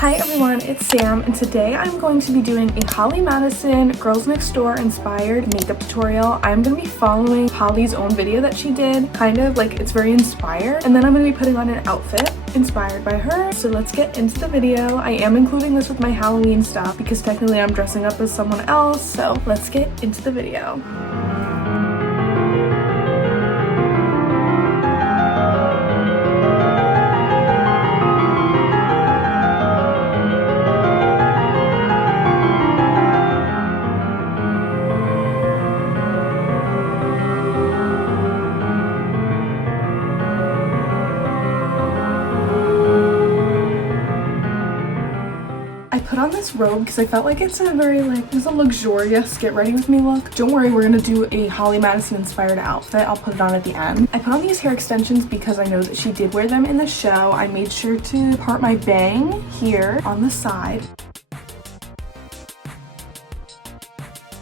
Hi everyone, it's Sam, and today I'm going to be doing a Holly Madison Girls Next Door inspired makeup tutorial. I'm going to be following Holly's own video that she did, kind of like it's very inspired, and then I'm going to be putting on an outfit inspired by her. So let's get into the video. I am including this with my Halloween stuff because technically I'm dressing up as someone else, so let's get into the video. Put on this robe because I felt like it's a very it's a luxurious get ready with me look. Don't worry, we're gonna do a Holly Madison inspired outfit. I'll put it on at the end. I put on these hair extensions because I know that she did wear them in the show. I made sure to part my bang here on the side.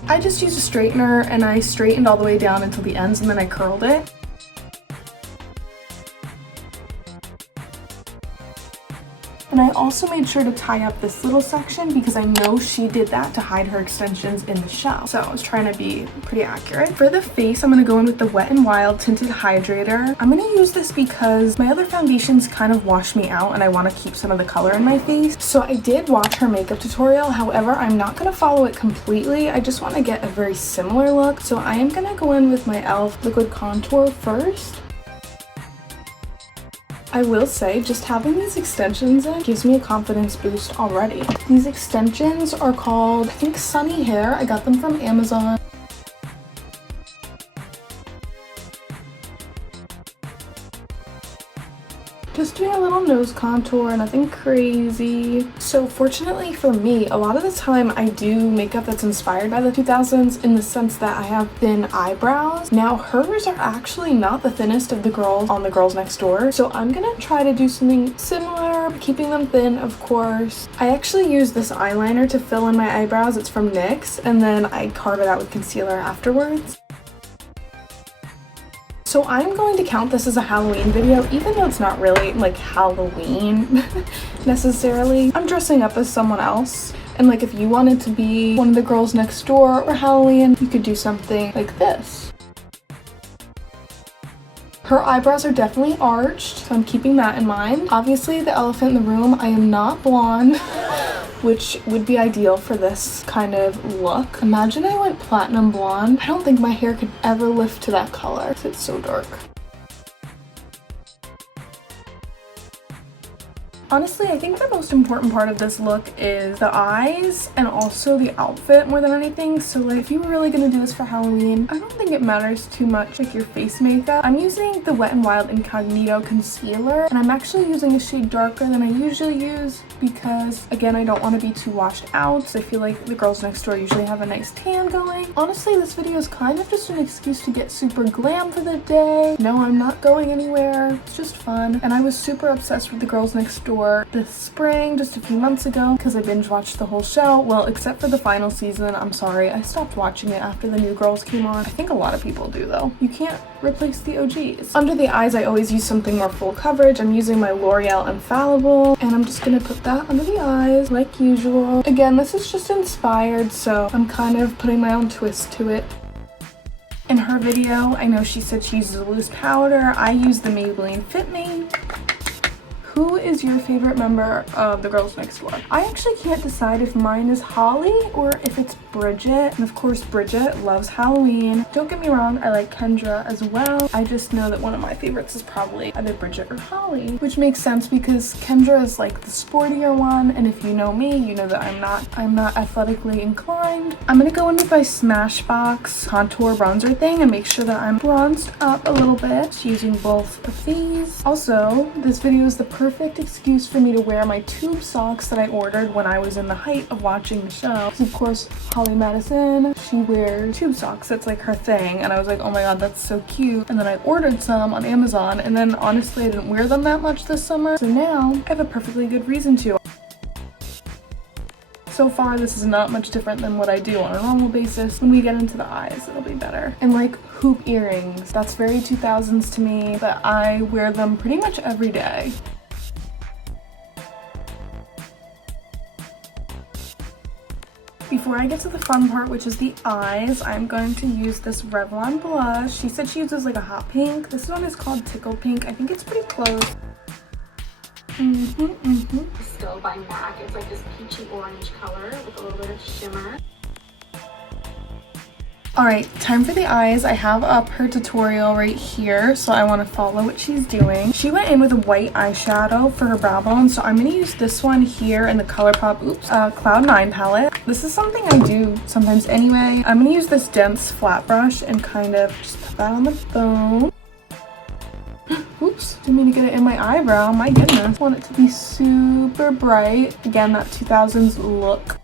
I just used a straightener and I straightened all the way down until the ends and then I curled it. And I also made sure to tie up this little section because I know she did that to hide her extensions in the show. So I was trying to be pretty accurate. For the face, I'm going to go in with the Wet n Wild Tinted Hydrator. I'm going to use this because my other foundations kind of wash me out and I want to keep some of the color in my face. So I did watch her makeup tutorial. However, I'm not going to follow it completely. I just want to get a very similar look. So I am going to go in with my e.l.f. liquid contour first. I will say, just having these extensions in gives me a confidence boost already. These extensions are called, I think, Sunny Hair. I got them from Amazon. Just doing a little nose contour, nothing crazy. So fortunately for me, a lot of the time I do makeup that's inspired by the 2000s in the sense that I have thin eyebrows. Now hers are actually not the thinnest of the girls on the Girls Next Door. So I'm gonna try to do something similar, keeping them thin, of course. I actually use this eyeliner to fill in my eyebrows. It's from NYX, and then I carve it out with concealer afterwards. So I'm going to count this as a Halloween video, even though it's not really like Halloween necessarily. I'm dressing up as someone else. And like if you wanted to be one of the girls next door or Halloween, you could do something like this. Her eyebrows are definitely arched, so I'm keeping that in mind. Obviously, the elephant in the room, I am not blonde, which would be ideal for this kind of look. Imagine I went platinum blonde. I don't think my hair could ever lift to that color. It's so dark. Honestly, I think the most important part of this look is the eyes and also the outfit more than anything. So like if you were really gonna do this for Halloween, I don't think it matters too much like your face makeup. I'm using the Wet n Wild Incognito Concealer, and I'm actually using a shade darker than I usually use because again, I don't want to be too washed out. So I feel like the girls next door usually have a nice tan going. Honestly, this video is kind of just an excuse to get super glam for the day. No, I'm not going anywhere. It's just fun. And I was super obsessed with the girls next door this spring, just a few months ago, because I binge watched the whole show. Well, except for the final season. I'm sorry, I stopped watching it after the new girls came on. I think a lot of people do though. You can't replace the OGs. Under the eyes, I always use something more full coverage. I'm using my L'Oreal Infallible, and I'm just gonna put that under the eyes like usual. Again, this is just inspired, so I'm kind of putting my own twist to it. In her video, I know she said she uses a loose powder. I use the Maybelline Fit Me. Who is your favorite member of the Girls Next Door? I actually can't decide if mine is Holly or if it's Bridget. And of course, Bridget loves Halloween. Don't get me wrong, I like Kendra as well. I just know that one of my favorites is probably either Bridget or Holly, which makes sense because Kendra is like the sportier one. And if you know me, you know that I'm not athletically inclined. I'm gonna go in with my Smashbox contour bronzer thing and make sure that I'm bronzed up a little bit using both of these. Also, this video is the perfect excuse for me to wear my tube socks that I ordered when I was in the height of watching the show. Of course, Holly Madison, she wears tube socks. That's like her thing. And I was like, oh my god, that's so cute. And then I ordered some on Amazon, and then honestly, I didn't wear them that much this summer. So now I have a perfectly good reason to. So far, this is not much different than what I do on a normal basis. When we get into the eyes, it'll be better. And like hoop earrings, that's very 2000s to me, but I wear them pretty much every day. Before I get to the fun part, which is the eyes, I'm going to use this Revlon blush. She said she uses like a hot pink. This one is called Tickle Pink. I think it's pretty close. Still by MAC. It's like this peachy orange color with a little bit of shimmer. Alright, time for the eyes. I have up her tutorial right here, so I want to follow what she's doing. She went in with a white eyeshadow for her brow bone, so I'm going to use this one here in the ColourPop, Cloud 9 palette. This is something I do sometimes anyway. I'm going to use this dense flat brush and kind of just put that on the bone. Oops, didn't mean to get it in my eyebrow. My goodness. I want it to be super bright. Again, that 2000s look.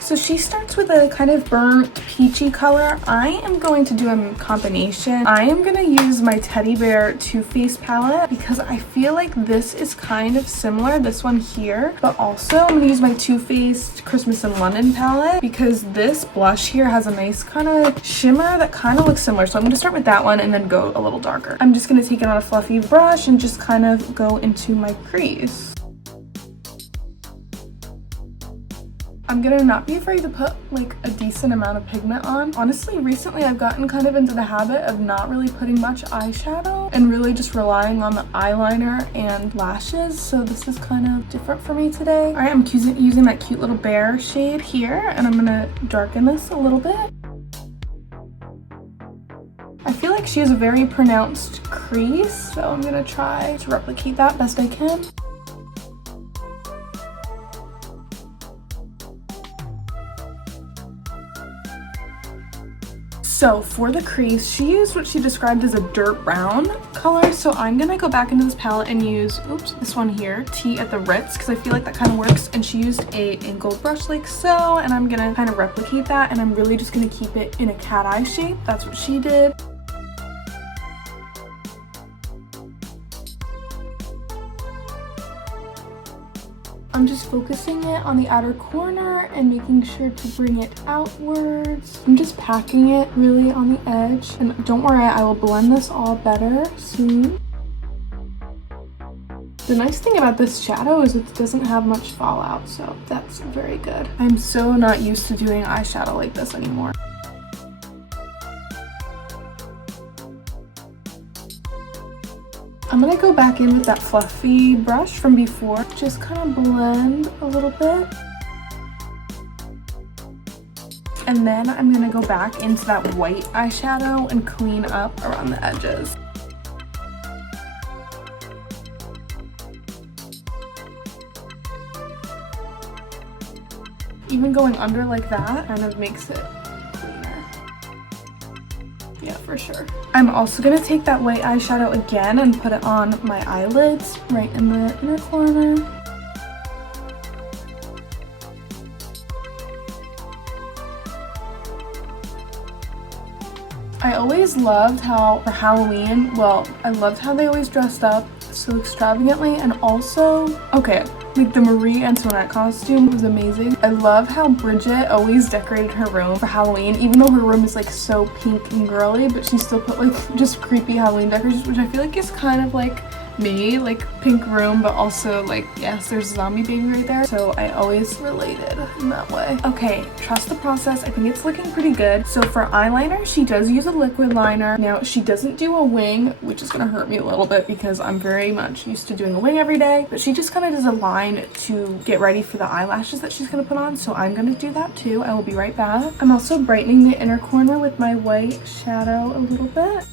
So she starts with a kind of burnt peachy color. I am going to do a combination. I am going to use my Teddy Bear Too Faced palette because I feel like this is kind of similar, this one here. But also I'm going to use my Too Faced Christmas in London palette because this blush here has a nice kind of shimmer that kind of looks similar. So I'm going to start with that one and then go a little darker. I'm just going to take it on a fluffy brush and just kind of go into my crease. I'm gonna not be afraid to put like a decent amount of pigment on. Honestly, recently I've gotten kind of into the habit of not really putting much eyeshadow and really just relying on the eyeliner and lashes. So this is kind of different for me today. All right, I'm using that cute little bear shade here and I'm gonna darken this a little bit. I feel like she has a very pronounced crease, so I'm gonna try to replicate that best I can. So for the crease, she used what she described as a dirt brown color. So I'm gonna go back into this palette and use, this one here, Tea at the Ritz, because I feel like that kind of works. And she used a angled brush like so, and I'm gonna kind of replicate that. And I'm really just gonna keep it in a cat eye shape. That's what she did. I'm just focusing it on the outer corner and making sure to bring it outwards. I'm just packing it really on the edge. And don't worry, I will blend this all better soon. The nice thing about this shadow is it doesn't have much fallout, so that's very good. I'm so not used to doing eyeshadow like this anymore. I'm gonna go back in with that fluffy brush from before. Just kind of blend a little bit. And then I'm gonna go back into that white eyeshadow and clean up around the edges. Even going under like that kind of makes it cleaner. Yeah, for sure. I'm also gonna take that white eyeshadow again and put it on my eyelids right in the inner corner. I always loved how for Halloween, I loved how they always dressed up so extravagantly, and also, like the Marie Antoinette costume was amazing. I love how Bridget always decorated her room for Halloween, even though her room is like so pink and girly, but she still put like just creepy Halloween decorations, which I feel like is kind of like me, like pink room, but also like, yes, there's a zombie baby right there. So I always related in that way. Okay, trust the process. I think it's looking pretty good. So for eyeliner, she does use a liquid liner. Now she doesn't do a wing, which is gonna hurt me a little bit because I'm very much used to doing a wing every day, but she just kind of does a line to get ready for the eyelashes that she's gonna put on. So I'm gonna do that too. I will be right back. I'm also brightening the inner corner with my white shadow a little bit.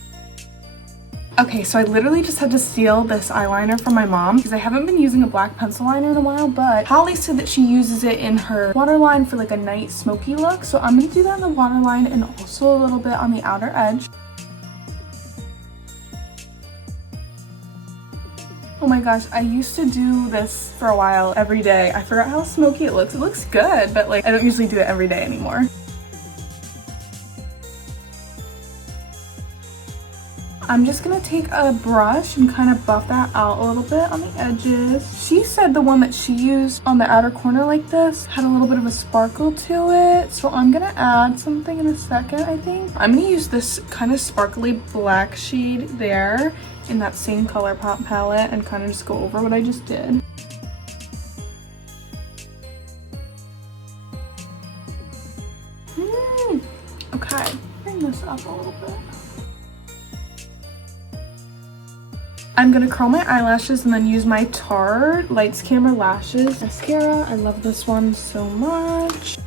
Okay, so I literally just had to steal this eyeliner from my mom because I haven't been using a black pencil liner in a while, but Holly said that she uses it in her waterline for like a night smoky look. So I'm gonna do that in the waterline and also a little bit on the outer edge. Oh my gosh, I used to do this for a while every day. I forgot how smoky it looks. It looks good, but like I don't usually do it every day anymore. I'm just gonna take a brush and kind of buff that out a little bit on the edges. She said the one that she used on the outer corner like this had a little bit of a sparkle to it. So I'm gonna add something in a second, I think. I'm gonna use this kind of sparkly black shade there in that same ColourPop palette and kind of just go over what I just did. up a little bit. I'm gonna curl my eyelashes and then use my Tarte Lights Camera Lashes mascara. I love this one so much.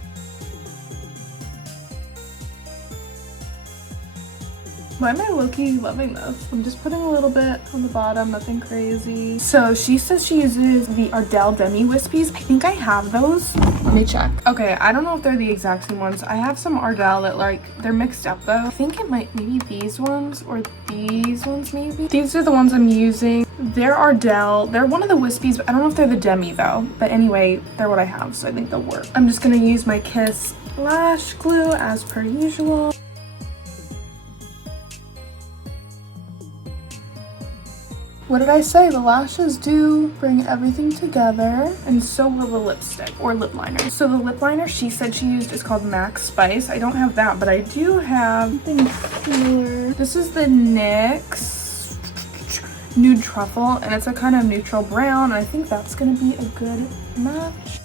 Why am I low-key loving this? I'm just putting a little bit on the bottom, nothing crazy. So she says she uses the Ardell Demi Wispies. I think I have those. Let me check. Okay, I don't know if they're the exact same ones. I have some Ardell that like, they're mixed up though. I think it might maybe these ones or these ones maybe. These are the ones I'm using. They're Ardell. They're one of the Wispies, but I don't know if they're the Demi though. But anyway, they're what I have, so I think they'll work. I'm just gonna use my Kiss lash glue as per usual. What did I say? The lashes do bring everything together, and so will the lipstick or lip liner. So the lip liner she said she used is called Max Spice. I don't have that, but I do have something similar. This is the NYX Nude Truffle, and it's a kind of neutral brown, and I think that's gonna be a good match.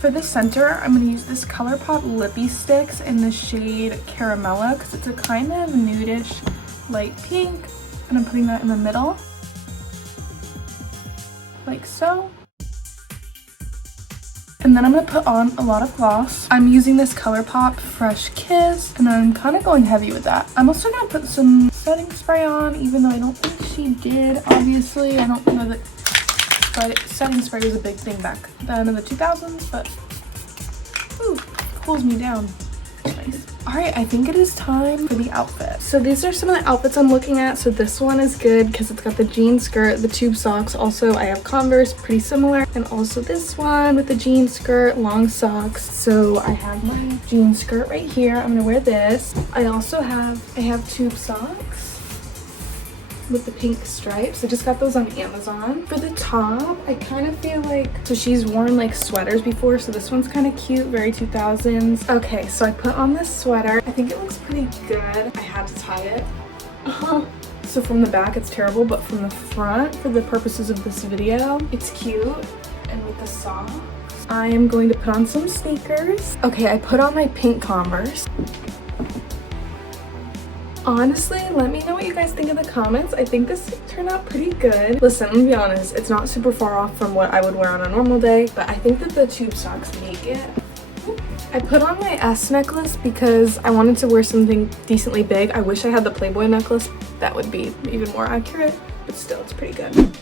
For the center, I'm going to use this ColourPop Lippy Sticks in the shade Caramella because it's a kind of nudish light pink, and I'm putting that in the middle, like so. And then I'm going to put on a lot of gloss. I'm using this ColourPop Fresh Kiss, and I'm kind of going heavy with that. I'm also going to put some setting spray on, even though I don't think she did, obviously. I don't know that. But setting spray was a big thing back then in the 2000s, but ooh, cools me down. Nice. All right, I think it is time for the outfit. So these are some of the outfits I'm looking at. So this one is good because it's got the jean skirt, the tube socks. Also, I have Converse, pretty similar. And also this one with the jean skirt, long socks. So I have my jean skirt right here. I'm gonna wear this. I have tube socks with the pink stripes. I just got those on Amazon. For the top, I kind of feel like, so she's worn like sweaters before, so this one's kind of cute, very 2000s. Okay, so I put on this sweater. I think it looks pretty good. I had to tie it. So from the back, it's terrible, but from the front, for the purposes of this video, it's cute. And with the socks, I am going to put on some sneakers. Okay, I put on my pink Converse. Honestly, let me know what you guys think in the comments. I think this turned out pretty good. Listen, let me be honest, it's not super far off from what I would wear on a normal day, but I think that the tube socks make it. I put on my S necklace because I wanted to wear something decently big. I wish I had the Playboy necklace. That would be even more accurate, but still, it's pretty good.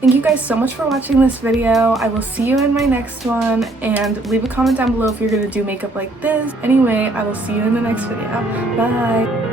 Thank you guys so much for watching this video. I will see you in my next one, and leave a comment down below if you're gonna do makeup like this. Anyway, I will see you in the next video. Bye!